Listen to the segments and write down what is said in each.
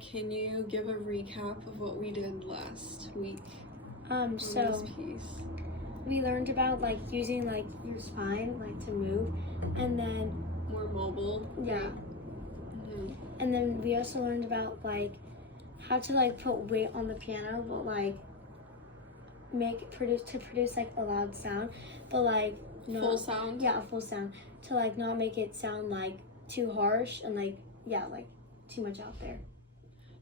can you give a recap of what we did last week? So this piece? we learned about like using like your spine like to move, and then More mobile. yeah, Mm-hmm. and then we also learned about like how to like put weight on the piano, but like produce like a loud sound, but like not, Full sound. Yeah, a full sound to like not make it sound like too harsh and like like too much out there.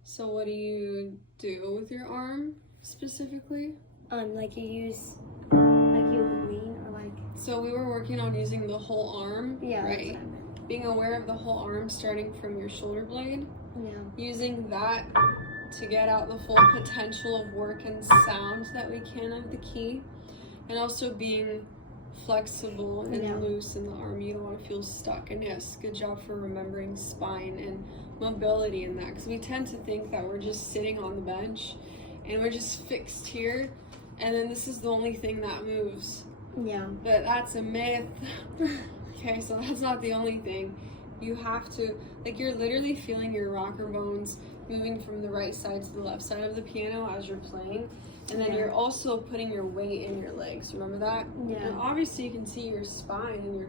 So what do you do with your arm specifically? Like you use like you lean or like. So we were working on using the whole arm. Yeah. Right. That's what I meant. Being aware of the whole arm starting from your shoulder blade. Yeah. Using that to get out the full potential of work and sound that we can of the key. And also being flexible and loose in the arm. You don't want to feel stuck. And yes, good job for remembering spine and mobility in that. Because we tend to think that we're just sitting on the bench and we're just fixed here. And then this is the only thing that moves. Yeah. But that's a myth. Okay, so that's not the only thing. You have to, like, you're literally feeling your rocker bones moving from the right side to the left side of the piano as you're playing. And then you're also putting your weight in your legs. Remember that? Yeah. And obviously you can see your spine and your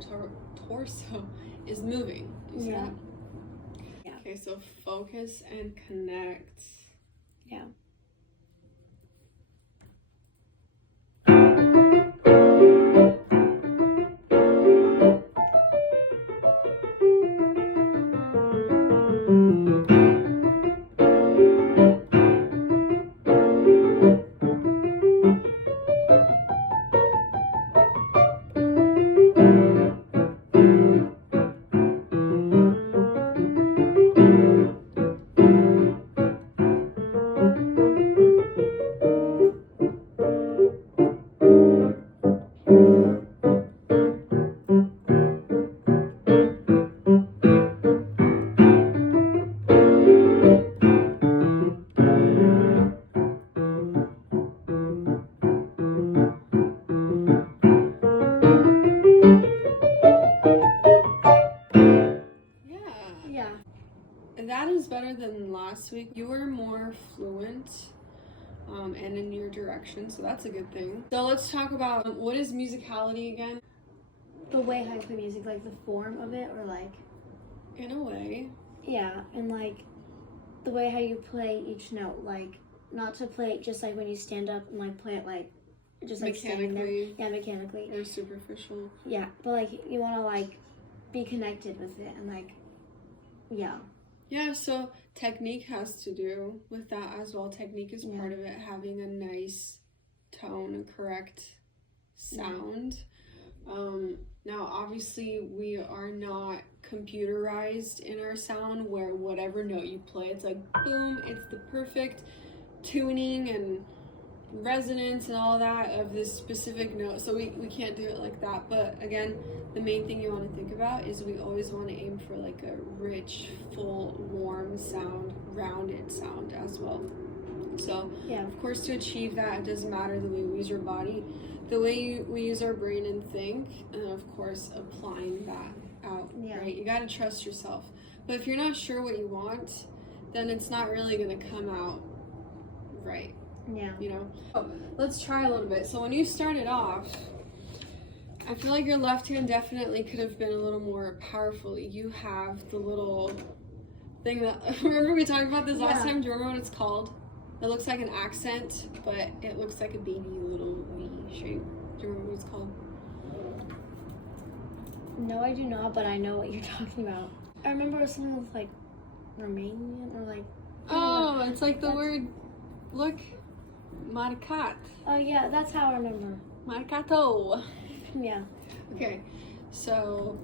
torso is moving. You see that? Yeah. Okay, so focus and connect. Yeah. That is better than last week. You were more fluent and in your direction, so that's a good thing. So let's talk about what is musicality again? The way how you play music, like the form of it, or like. In a way. Yeah, and like the way how you play each note, like not to play it just like when you stand up and like play it like just like standing there. Yeah, mechanically. Or superficial. Yeah, but like you want to like be connected with it and like, yeah. Yeah, so technique has to do with that as well. Technique is part of it, having a nice tone, a correct sound. Now, obviously, we are not computerized in our sound where whatever note you play, it's like, boom, it's the perfect tuning and resonance and all that of this specific note. So we can't do it like that. But again, the main thing you want to think about is we always want to aim for like a rich, full, warm sound, rounded sound as well. So of course, to achieve that, it doesn't matter the way we use your body, the way we use our brain and think, and of course applying that out, right? You got to trust yourself. But if you're not sure what you want, then it's not really going to come out right. Yeah. You know? So let's try a little bit. So when you started off, I feel like your left hand definitely could have been a little more powerful. You have the little thing that, remember we talked about this last time? Do you remember what it's called? It looks like an accent, but it looks like a baby little V shape. Do you remember what it's called? No, I do not, but I know what you're talking about. I remember it was something with like Romanian or like. Oh, it's like the word, look, marcat. Oh yeah, that's how I remember. Marcato. Yeah. Okay, so,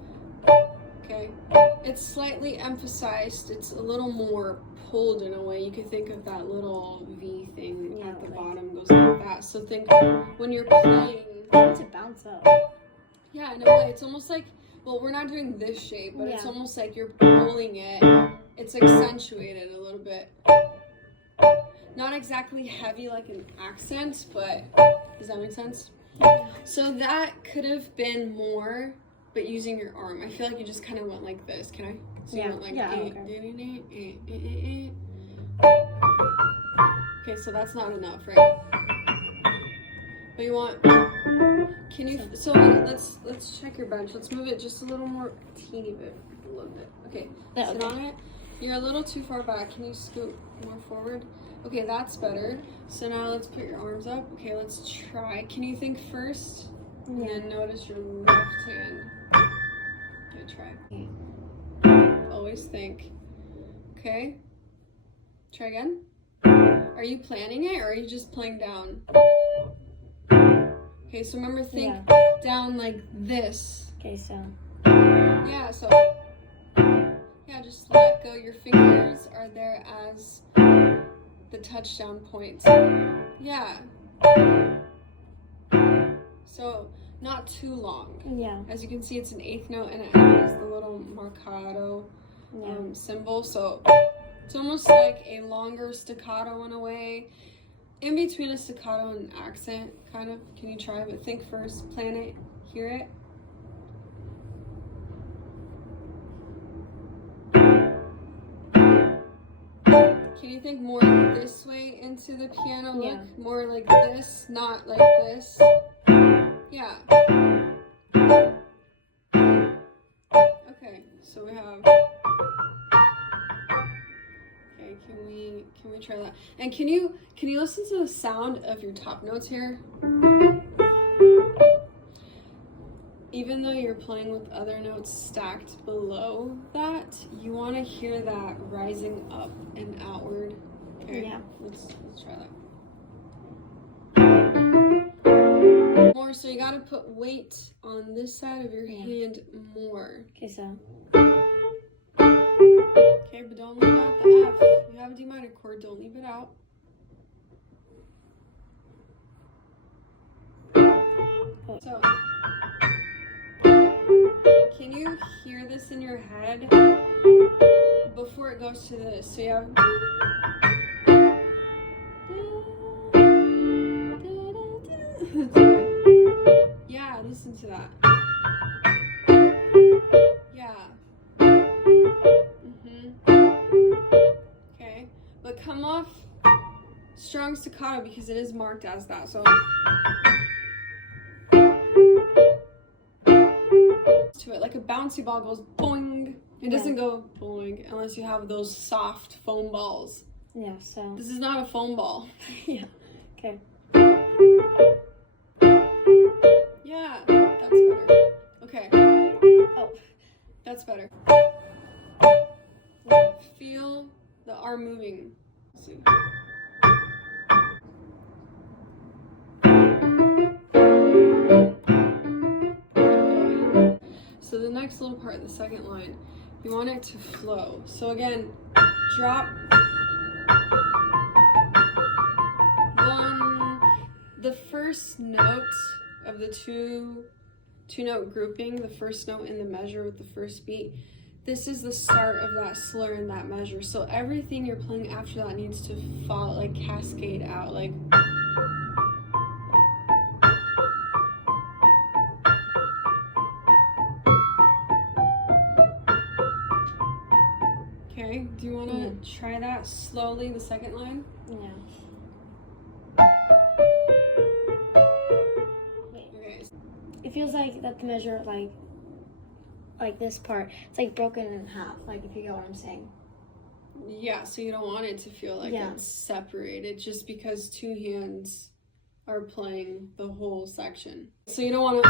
it's slightly emphasized. It's a little more pulled in a way. You could think of that little V thing at the bottom goes like that. So think when you're playing. To bounce up. Yeah, in a way. It's almost like, well, we're not doing this shape, but it's almost like you're pulling it. It's accentuated a little bit. Not exactly heavy like an accent, but does that make sense? So that could have been more, but using your arm. I feel like you just kind of went like this. Can I? So you went like Okay, so that's not enough, right? But you want, can you, so let's check your bench. Let's move it just a little more, teeny bit, a little bit. Okay, sit on it. You're a little too far back. Can you scoot more forward? Okay, that's better. So now let's put your arms up. Okay, let's try. Can you think first? And then notice your left hand. Okay, try. Always think. Okay. Try again. Are you planning it or are you just playing down? Okay, so remember, think down like this. Okay, so. Yeah, so. Yeah, just let go. Your fingers are there as the touchdown points. Yeah. So, not too long. Yeah. As you can see, it's an eighth note and it has the little marcato symbol. So, it's almost like a longer staccato in a way. In between a staccato and an accent, kind of. Can you try? But think first, plan it, hear it. Can you think more this way into the piano look? Yeah. More like this, not like this. Yeah. Okay, so we have. Okay, can we try that? And can you listen to the sound of your top notes here? Even though you're playing with other notes stacked below that, you want to hear that rising up and outward. Okay, yeah. Let's try that. More, so you got to put weight on this side of your hand more. Okay, so. Okay, but don't leave out the F. You have a D minor chord, don't leave it out. So. Can you hear this in your head before it goes to this? So you have. Yeah, listen to that. Yeah. Okay, but come off strong staccato because it is marked as that. So. To it like a bouncy ball goes boing. It doesn't go boing unless you have those soft foam balls. Yeah, so this is not a foam ball. Yeah. Okay. Yeah, that's better. Okay. Oh, that's better. Feel the arm moving. Let's see. So the next little part, the second line, you want it to flow. So again, drop one, the first note of the two note grouping, the first note in the measure with the first beat. This is the start of that slur in that measure. So everything you're playing after that needs to fall, like cascade out, like. Okay, do you want to try that slowly, the second line? Yeah. Okay. It feels like that the measure, like this part, it's like broken in half, like if you get what I'm saying. Yeah, so you don't want it to feel like it's separated just because two hands are playing the whole section. So you don't want to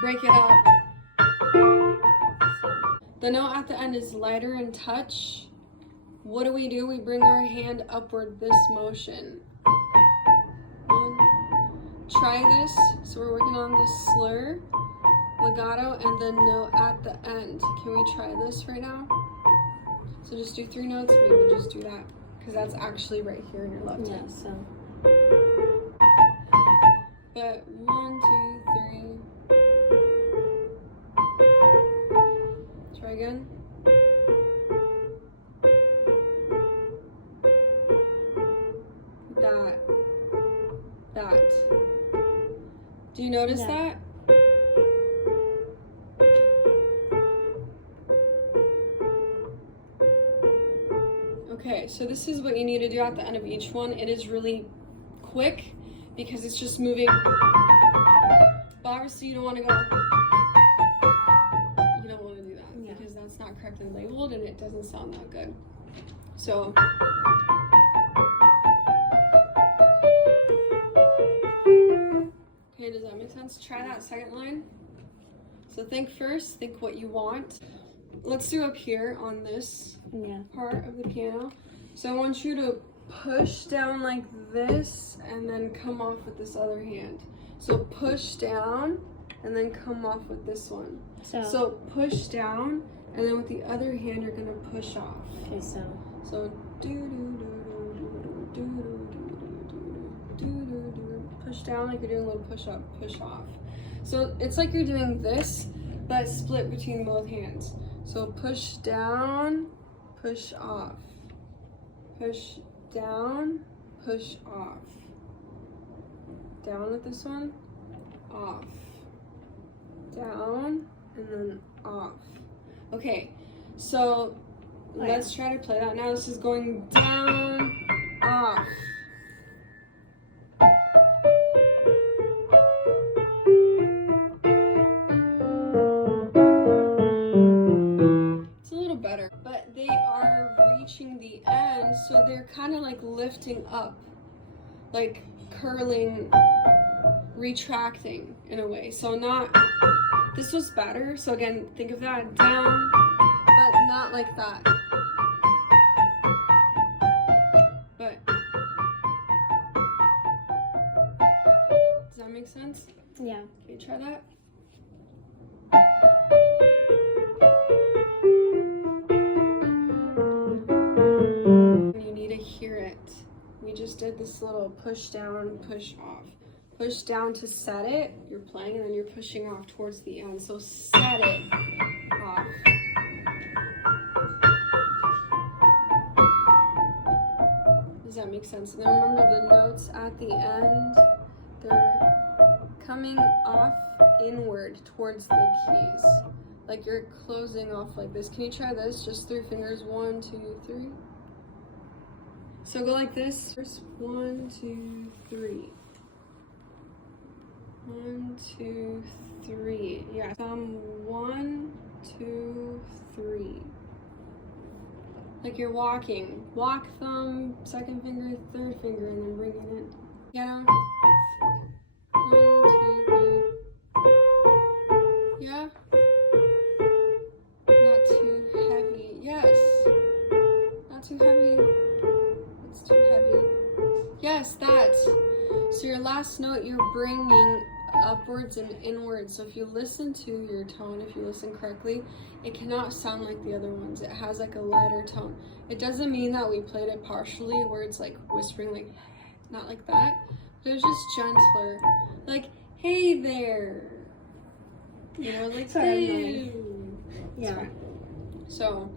break it up. The note at the end is lighter in touch. What do? We bring our hand upward, this motion. Try this. So we're working on the slur, legato, and the note at the end. Can we try this right now? So just do 3 notes, maybe just do that. Because that's actually right here in your left hand. So. But 1, 2, 3. Try again. That. Do you notice that? Okay, so this is what you need to do at the end of each one. It is really quick because it's just moving. But obviously you don't want to go. You don't want to do that because that's not correctly labeled and it doesn't sound that good. So. Okay, does that make sense? Try that second line. So think what you want. Let's do up here on this part of the piano. So I want you to push down like this and then come off with this other hand. So push down and then come off with this one. So push down and then with the other hand you're gonna push off. Okay, so do do do do do do do do do. Push down like you're doing a little push up, push off. So it's like you're doing this, but split between both hands. So push down, push off. Push down, push off. Down with this one, off. Down, and then off. Okay, so let's try to play that now. This is going down, off. Better, but they are reaching the end, so they're kind of like lifting up, like curling, retracting in a way. So not, this was better. So again, think of that down, but not like that. But does that make sense? Yeah. Okay, try that. Hear it. We just did this little push down, push off. Push down to set it, you're playing, and then you're pushing off towards the end. So set it off. Does that make sense? And then remember the notes at the end, they're coming off inward towards the keys. Like you're closing off like this. Can you try this? Just 3 fingers. 1, 2, 3. So go like this. First, 1, 2, 3. 1, 2, 3. Yeah. Thumb 1, 2, 3. Like you're walking. Walk thumb, second finger, third finger, and then bring it in. Piano. 1, 2, 3. Yeah. Not too heavy. Yes. Not too heavy. Too heavy. Yes, that. So your last note, you're bringing upwards and inwards. So if you listen to your tone, if you listen correctly, it cannot sound like the other ones. It has like a lighter tone. It doesn't mean that we played it partially where it's like whispering, like not like that. But it was just gentler. Like, hey there. You know, like sorry. Yeah. So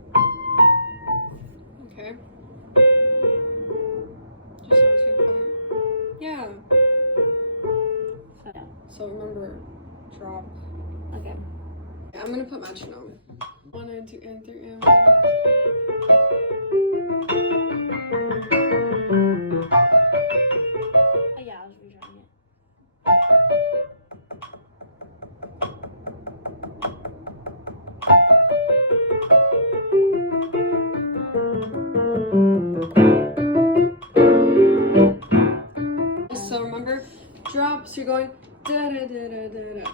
okay. Just on 2 part. Yeah. So remember, drop. Okay. I'm gonna put metronome. 1 and 2 and 3 and 1. Oh yeah, I was redrawing it. So remember, drop. So you're going da da da da da da.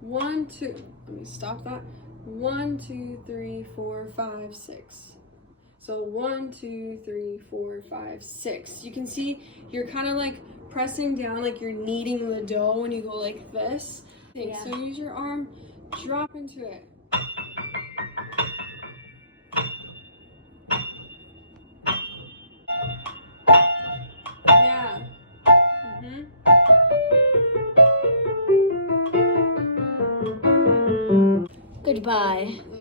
1, 2. Let me stop that. 1, 2, 3, 4, 5, 6. So 1, 2, 3, 4, 5, 6. You can see you're kind of like pressing down, like you're kneading the dough when you go like this. Yeah. So use your arm, drop into it. Yeah. Goodbye.